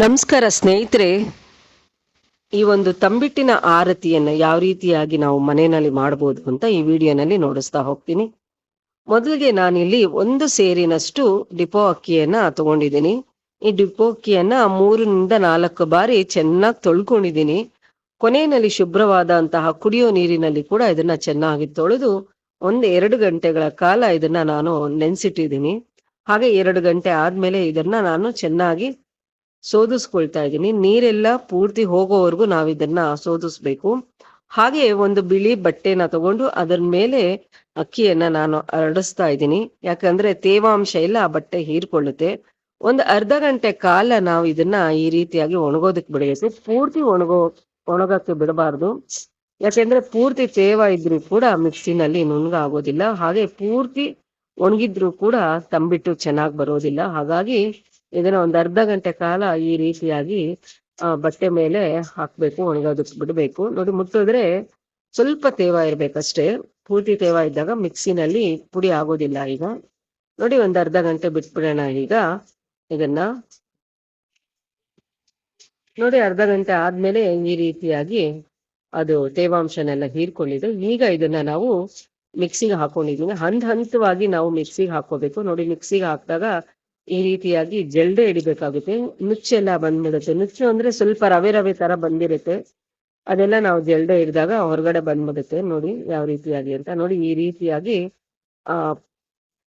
ನಮಸ್ಕಾರ ಸ್ನೇಹಿತರೆ. ಈ ಒಂದು ತಂಬಿಟ್ಟಿನ ಆರತಿಯನ್ನು ಯಾವ ರೀತಿಯಾಗಿ ನಾವು ಮನೆಯಲ್ಲಿ ಮಾಡಬಹುದು ಅಂತ ಈ ವಿಡಿಯೋನಲ್ಲಿ ನೋಡಿಸ್ತಾ ಹೋಗ್ತೀನಿ. ಮೊದಲಿಗೆ ನಾನಿಲ್ಲಿ 1 ಸೇರಿನಷ್ಟು ಡಿಪೋ ಅಕ್ಕಿಯನ್ನ ತಗೊಂಡಿದ್ದೀನಿ. ಈ ಡಿಪೋ ಅಕ್ಕಿಯನ್ನ 3 ರಿಂದ 4 ಬಾರಿ ಚೆನ್ನಾಗಿ ತೊಳ್ಕೊಂಡಿದ್ದೀನಿ. ಕೊನೆಯಲ್ಲಿ ಶುಭ್ರವಾದಂತಹ ಕುಡಿಯೋ ನೀರಿನಲ್ಲಿ ಕೂಡ ಇದನ್ನ ಚೆನ್ನಾಗಿ ತೊಳೆದು 1-2 ಗಂಟೆಗಳ ಕಾಲ ಇದನ್ನ ನಾನು ನೆನೆಸಿಟ್ಟಿದ್ದೀನಿ. ಹಾಗೆ 2 ಗಂಟೆ ಆದ್ಮೇಲೆ ಇದನ್ನ ನಾನು ಚೆನ್ನಾಗಿ ಸೋದಿಸ್ಕೊಳ್ತಾ ಇದ್ದೀನಿ. ನೀರೆಲ್ಲ ಪೂರ್ತಿ ಹೋಗೋವರೆಗೂ ನಾವು ಇದನ್ನ ಸೋದಿಸ್ಬೇಕು. ಹಾಗೆ ಒಂದು ಬಿಳಿ ಬಟ್ಟೆನ ತಗೊಂಡು ಅದರ ಮೇಲೆ ಅಕ್ಕಿಯನ್ನ ನಾನು ಹರಡಿಸ್ತಾ ಇದ್ದೀನಿ. ಯಾಕಂದ್ರೆ ತೇವಾಂಶ ಎಲ್ಲ ಆ ಬಟ್ಟೆ ಹೀರ್ಕೊಳ್ಳುತ್ತೆ. ಒಂದು ಅರ್ಧ ಗಂಟೆ ಕಾಲ ನಾವು ಇದನ್ನ ಈ ರೀತಿಯಾಗಿ ಒಣಗೋದಕ್ಕೆ ಬಿಡಬೇಕು. ಪೂರ್ತಿ ಒಣಗಕ್ಕೆ ಬಿಡಬಾರ್ದು. ಯಾಕೆಂದ್ರೆ ಪೂರ್ತಿ ತೇವ ಇದ್ರೂ ಕೂಡ ಮಿಕ್ಸಿನಲ್ಲಿ ನುಣ್ಣಗಾಗೋದಿಲ್ಲ. ಹಾಗೆ ಪೂರ್ತಿ ಒಣಗಿದ್ರು ಕೂಡ ತಂಬಿಟ್ಟು ಚೆನ್ನಾಗಿ ಬರೋದಿಲ್ಲ. ಹಾಗಾಗಿ ಇದನ್ನ ಒಂದು ಅರ್ಧ ಗಂಟೆ ಕಾಲ ಈ ರೀತಿಯಾಗಿ ಬಟ್ಟೆ ಮೇಲೆ ಹಾಕ್ಬೇಕು, ಒಣಗೋದಕ್ಕೆ ಬಿಡ್ಬೇಕು. ನೋಡಿ, ಮುಟ್ಟಿದ್ರೆ ಸ್ವಲ್ಪ ತೇವ ಇರ್ಬೇಕಷ್ಟೇ. ಪೂರ್ತಿ ತೇವ ಇದ್ದಾಗ ಮಿಕ್ಸಿನಲ್ಲಿ ಪುಡಿ ಆಗೋದಿಲ್ಲ. ಈಗ ನೋಡಿ, ಒಂದು ಅರ್ಧ ಗಂಟೆ ಬಿಟ್ಬಿಡೋಣ. ಈಗ ಇದನ್ನ ನೋಡಿ, ಅರ್ಧ ಗಂಟೆ ಆದ್ಮೇಲೆ ಈ ರೀತಿಯಾಗಿ ಅದು ತೇವಾಂಶನೆಲ್ಲ ಹೀರ್ಕೊಂಡಿದೆ. ಈಗ ಇದನ್ನ ನಾವು ಮಿಕ್ಸಿಗೆ ಹಾಕೊಂಡಿದೀನಿ. ಹಂತವಾಗಿ ನಾವು ಮಿಕ್ಸಿಗೆ ಹಾಕೋಬೇಕು. ನೋಡಿ, ಮಿಕ್ಸಿಗೆ ಹಾಕಿದಾಗ ಈ ರೀತಿಯಾಗಿ ಜಲ್ಡೆ ಹಿಡಿಬೇಕಾಗುತ್ತೆ. ನುಚ್ಚೆಲ್ಲ ಬಂದ್ಬಿಡುತ್ತೆ. ನುಚ್ಚು ಅಂದ್ರೆ ಸ್ವಲ್ಪ ರವೆ ರವೆ ತರ ಬಂದಿರುತ್ತೆ. ಅದೆಲ್ಲ ನಾವು ಜಲ್ಡೆ ಹಿಡಿದಾಗ ಹೊರಗಡೆ ಬಂದ್ಬಿಡುತ್ತೆ. ನೋಡಿ ಯಾವ ರೀತಿಯಾಗಿ ಅಂತ. ನೋಡಿ, ಈ ರೀತಿಯಾಗಿ ಆ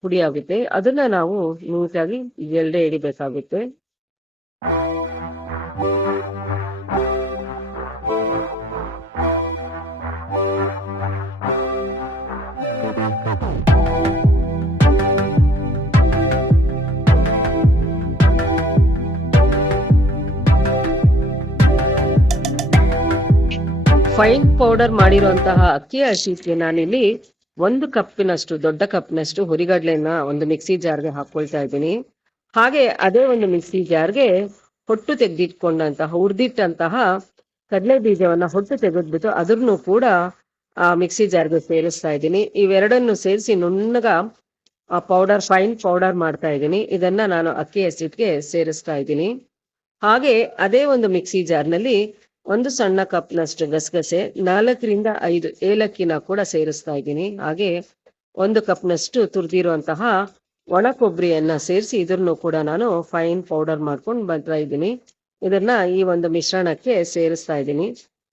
ಪುಡಿ ಆಗುತ್ತೆ. ಅದನ್ನ ನಾವು ನೀಟಾಗಿ ಜಲ್ಡೆ ಹಿಡಿಬೇಕಾಗುತ್ತೆ. ಫೈನ್ ಪೌಡರ್ ಮಾಡಿರುವಂತಹ ಅಕ್ಕಿ ಹಸಿಗೆ ನಾನಿಲ್ಲಿ 1 ಕಪ್ಪಿನಷ್ಟು, ದೊಡ್ಡ ಕಪ್ನಷ್ಟು ಹುರಿಗಡ್ಲೆನ ಒಂದು ಮಿಕ್ಸಿ ಜಾರ್ಗೆ ಹಾಕೊಳ್ತಾ ಇದ್ದೀನಿ. ಹಾಗೆ ಅದೇ ಒಂದು ಮಿಕ್ಸಿ ಜಾರ್ಗೆ ಹೊಟ್ಟು ತೆಗೆದಿಟ್ಕೊಂಡಂತಹ ಹುರಿದಿಟ್ಟಂತಹ ಕಡಲೆ ಬೀಜವನ್ನ ಹೊಟ್ಟು ತೆಗೆದ್ಬಿಟ್ಟು ಅದನ್ನು ಕೂಡ ಆ ಮಿಕ್ಸಿ ಜಾರ್ಗೆ ಸೇರಿಸ್ತಾ ಇದ್ದೀನಿ. ಇವೆರಡನ್ನು ಸೇರಿಸಿ ನುಣ್ಣಗ ಫೈನ್ ಪೌಡರ್ ಮಾಡ್ತಾ ಇದ್ದೀನಿ. ಇದನ್ನ ನಾನು ಅಕ್ಕಿ ಹಸಿಟ್ಟಿಗೆ ಸೇರಿಸ್ತಾ ಇದ್ದೀನಿ. ಹಾಗೆ ಅದೇ ಒಂದು ಮಿಕ್ಸಿ ಜಾರ್ನಲ್ಲಿ 1 ಸಣ್ಣ ಕಪ್ನಷ್ಟು ಗಸಗಸೆ, 4-5 ಏಲಕ್ಕಿನ ಕೂಡ ಸೇರಿಸ್ತಾ ಇದ್ದೀನಿ. ಹಾಗೆ 1 ಕಪ್ನಷ್ಟು ತುರಿದಿರುವಂತಹ ಒಣ ಕೊಬ್ಬರಿಯನ್ನ ಸೇರಿಸಿ ಇದನ್ನು ಕೂಡ ನಾನು ಫೈನ್ ಪೌಡರ್ ಮಾಡ್ಕೊಂಡು ಬರ್ತಾ ಇದ್ದೀನಿ. ಇದನ್ನ ಈ ಒಂದು ಮಿಶ್ರಣಕ್ಕೆ ಸೇರಿಸ್ತಾ ಇದ್ದೀನಿ.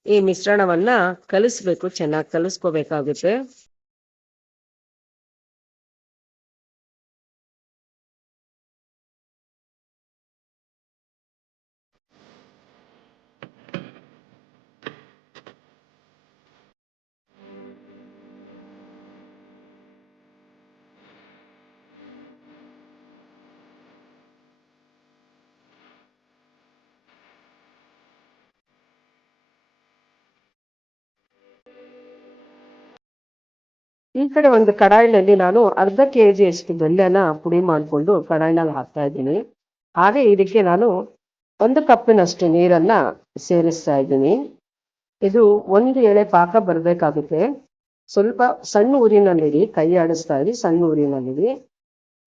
ಈ ಮಿಶ್ರಣವನ್ನ ಕಲಿಸ್ಬೇಕು, ಚೆನ್ನಾಗಿ ಕಲಿಸ್ಕೋಬೇಕಾಗುತ್ತೆ. ಈ ಕಡೆ ಒಂದು ಕಡಾಯಿನಲ್ಲಿ ನಾನು ಅರ್ಧ ಕೆಜಿ ಅಷ್ಟು ಬೆಲ್ಲನ ಪುಡಿ ಮಾಡಿಕೊಂಡು ಕಡಾಯಿನಲ್ಲಿ ಹಾಕ್ತಾ ಇದ್ದೀನಿ. ಹಾಗೆ ಇದಕ್ಕೆ ನಾನು 1 ಕಪ್ಪಿನಷ್ಟು ನೀರನ್ನ ಸೇರಿಸ್ತಾ ಇದ್ದೀನಿ. ಇದು 1 ಎಳೆ ಪಾಕ ಬರಬೇಕಾಗುತ್ತೆ. ಸ್ವಲ್ಪ ಸಣ್ಣ ಊರಿನಲ್ಲಿಡಿ, ಕೈ ಆಡಿಸ್ತಾ ಇರಿ, ಸಣ್ಣ ಊರಿನಲ್ಲಿಡಿ.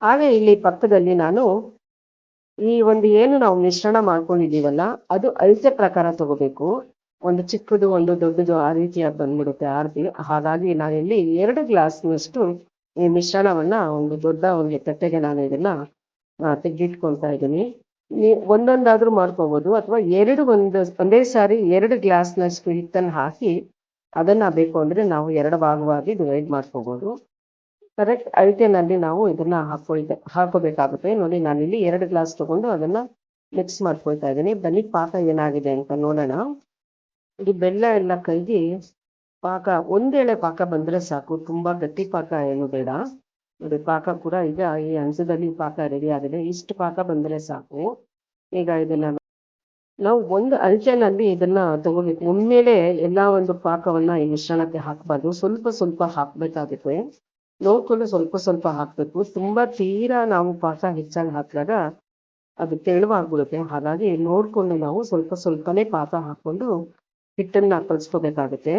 ಹಾಗೆ ಇಲ್ಲಿ ಪಕ್ಕದಲ್ಲಿ ನಾನು ಈ ಒಂದು ಏನು ನಾವು ಮಿಶ್ರಣ ಮಾಡ್ಕೊಂಡಿದ್ದೀವಲ್ಲ, ಅದು ಅಳತೆ ಪ್ರಕಾರ ತಗೋಬೇಕು. ಒಂದು ಚಿಕ್ಕದು, ಒಂದು ದೊಡ್ಡದು, ಆ ರೀತಿಯಾಗಿ ಬಂದ್ಬಿಡುತ್ತೆ ಆರತಿ. ಹಾಗಾಗಿ ನಾನಿಲ್ಲಿ 2 ಗ್ಲಾಸ್ನಷ್ಟು ಈ ಮಿಶ್ರಣವನ್ನ ಒಂದು ದೊಡ್ಡ ಒಂದು ತಟ್ಟೆಗೆ ನಾನು ಇದನ್ನ ತೆಗೆದಿಟ್ಕೊಳ್ತಾ ಇದ್ದೀನಿ. ಒಂದೊಂದಾದ್ರೂ ಮಾಡ್ಕೋಬಹುದು, ಅಥವಾ ಒಂದೇ ಸಾರಿ 2 ಗ್ಲಾಸ್ನಷ್ಟು ಹಿಟ್ಟನ್ನು ಹಾಕಿ ಅದನ್ನ ಬೇಕು ಅಂದ್ರೆ ನಾವು 2 ಭಾಗವಾಗಿ ಡಿವೈಡ್ ಮಾಡ್ಕೋಬಹುದು. ಕರೆಕ್ಟ್ ಅಳತೆನಲ್ಲಿ ನಾವು ಇದನ್ನ ಹಾಕೋಬೇಕಾಗುತ್ತೆ. ನೋಡಿ, ನಾನಿಲ್ಲಿ 2 ಗ್ಲಾಸ್ ತಗೊಂಡು ಅದನ್ನ ಮಿಕ್ಸ್ ಮಾಡ್ಕೊಳ್ತಾ ಇದ್ದೀನಿ. ಬನ್ನಿ ಪಾಕ ಏನಾಗಿದೆ ಅಂತ ನೋಡೋಣ. ಇದು ಬೆಲ್ಲ ಎಲ್ಲ ಕೈದಿ ಪಾಕ 1 ಎಳೆ ಪಾಕ ಬಂದ್ರೆ ಸಾಕು, ತುಂಬಾ ಗಟ್ಟಿ ಪಾಕ ಏನು ಬೇಡ. ನೋಡಿ, ಪಾಕ ಕೂಡ ಈಗ ಈ ಹಂತದಲ್ಲಿ ಪಾಕ ರೆಡಿ ಆಗಿದೆ. ಇಷ್ಟು ಪಾಕ ಬಂದ್ರೆ ಸಾಕು. ಈಗ ಇದನ್ನ ನಾವು ಒಂದು ಅಳತೆನಲ್ಲಿ ಇದನ್ನ ತಗೋಬೇಕು. ಒಮ್ಮೆಲೆ ಎಲ್ಲಾ ಒಂದು ಪಾಕವನ್ನ ಈ ಮಿಶ್ರಣಕ್ಕೆ ಹಾಕಬಾರ್ದು, ಸ್ವಲ್ಪ ಸ್ವಲ್ಪ ಹಾಕ್ಬೇಕಾಗುತ್ತೆ. ನೋಡ್ಕೊಂಡು ಸ್ವಲ್ಪ ಸ್ವಲ್ಪ ಹಾಕ್ಬೇಕು. ತುಂಬಾ ತೀರಾ ನಾವು ಪಾಕ ಹೆಚ್ಚಾಗಿ ಹಾಕಿದಾಗ ಅದು ತೆಳುವಾಗ್ಬಿಡುತ್ತೆ. ಹಾಗಾಗಿ ನೋಡ್ಕೊಂಡು ನಾವು ಸ್ವಲ್ಪ ಸ್ವಲ್ಪನೇ ಪಾಕ ಹಾಕೊಂಡು ಹಿಟ್ಟನ್ನ ಕಲಿಸ್ಕೋಬೇಕಾಗುತ್ತೆ.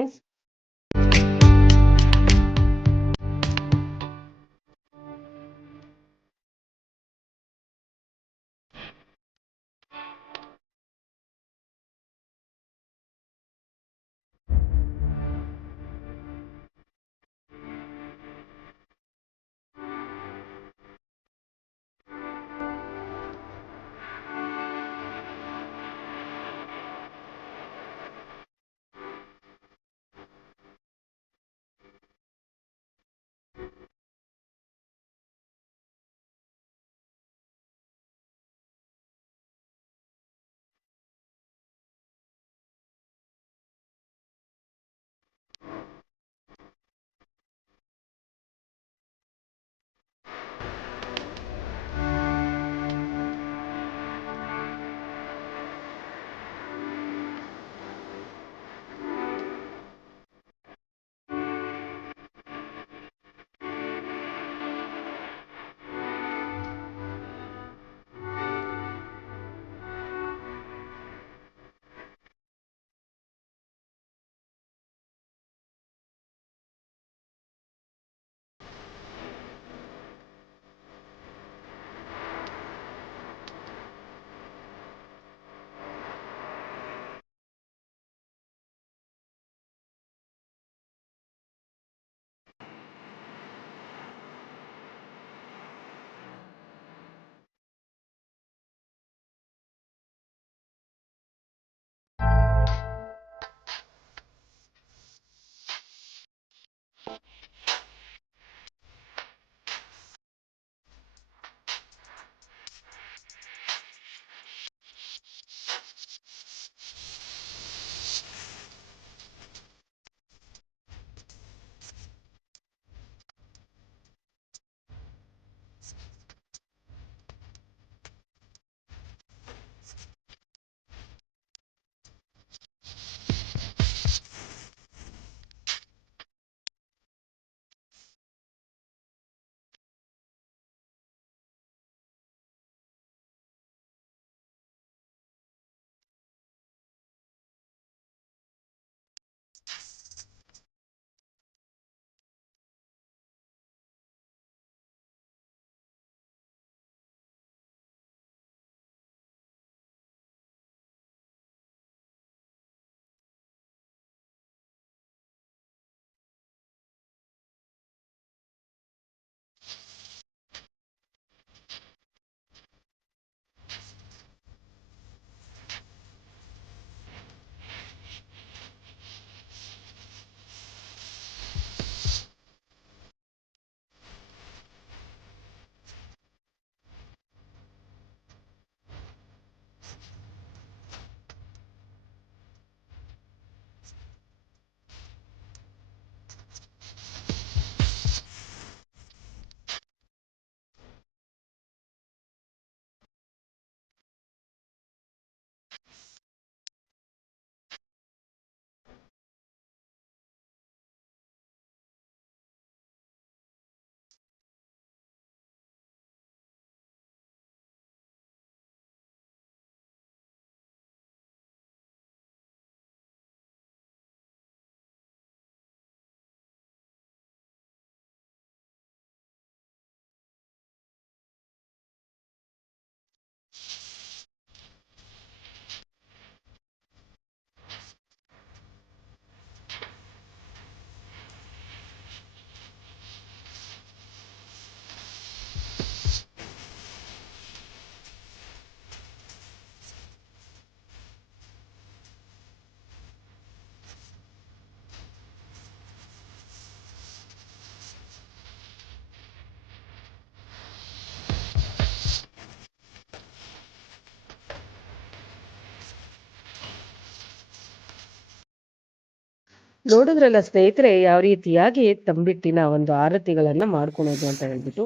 ನೋಡಿದ್ರಲ್ಲ ಸ್ನೇಹಿತರೆ, ಯಾವ ರೀತಿಯಾಗಿ ತಂಬಿಟ್ಟಿನ ಒಂದು ಆರತಿಗಳನ್ನ ಮಾಡ್ಕೊಳೋದು ಅಂತ ಹೇಳ್ಬಿಟ್ಟು.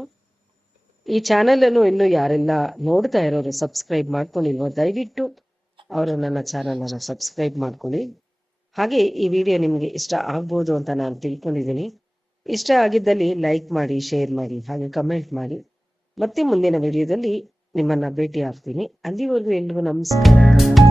ಈ ಚಾನೆಲ್ ಅನ್ನು ಇನ್ನು ಯಾರೆಲ್ಲ ನೋಡ್ತಾ ಇರೋರು ಸಬ್ಸ್ಕ್ರೈಬ್ ಮಾಡ್ಕೊಂಡಿಲ್ವೋ ದಯವಿಟ್ಟು ಅವರು ನನ್ನ ಚಾನೆಲ್ ಅನ್ನು ಸಬ್ಸ್ಕ್ರೈಬ್ ಮಾಡ್ಕೊಳ್ಳಿ. ಹಾಗೆ ಈ ವಿಡಿಯೋ ನಿಮಗೆ ಇಷ್ಟ ಆಗ್ಬೋದು ಅಂತ ನಾನು ತಿಳ್ಕೊಂಡಿದ್ದೀನಿ. ಇಷ್ಟ ಆಗಿದ್ದಲ್ಲಿ ಲೈಕ್ ಮಾಡಿ, ಶೇರ್ ಮಾಡಿ, ಹಾಗೆ ಕಮೆಂಟ್ ಮಾಡಿ. ಮತ್ತೆ ಮುಂದಿನ ವಿಡಿಯೋದಲ್ಲಿ ನಿಮ್ಮನ್ನ ಭೇಟಿ ಆಗ್ತೀನಿ. ಅಲ್ಲಿವರೆಗೂ ಎಲ್ರಿಗೂ ನಮಸ್ಕಾರ.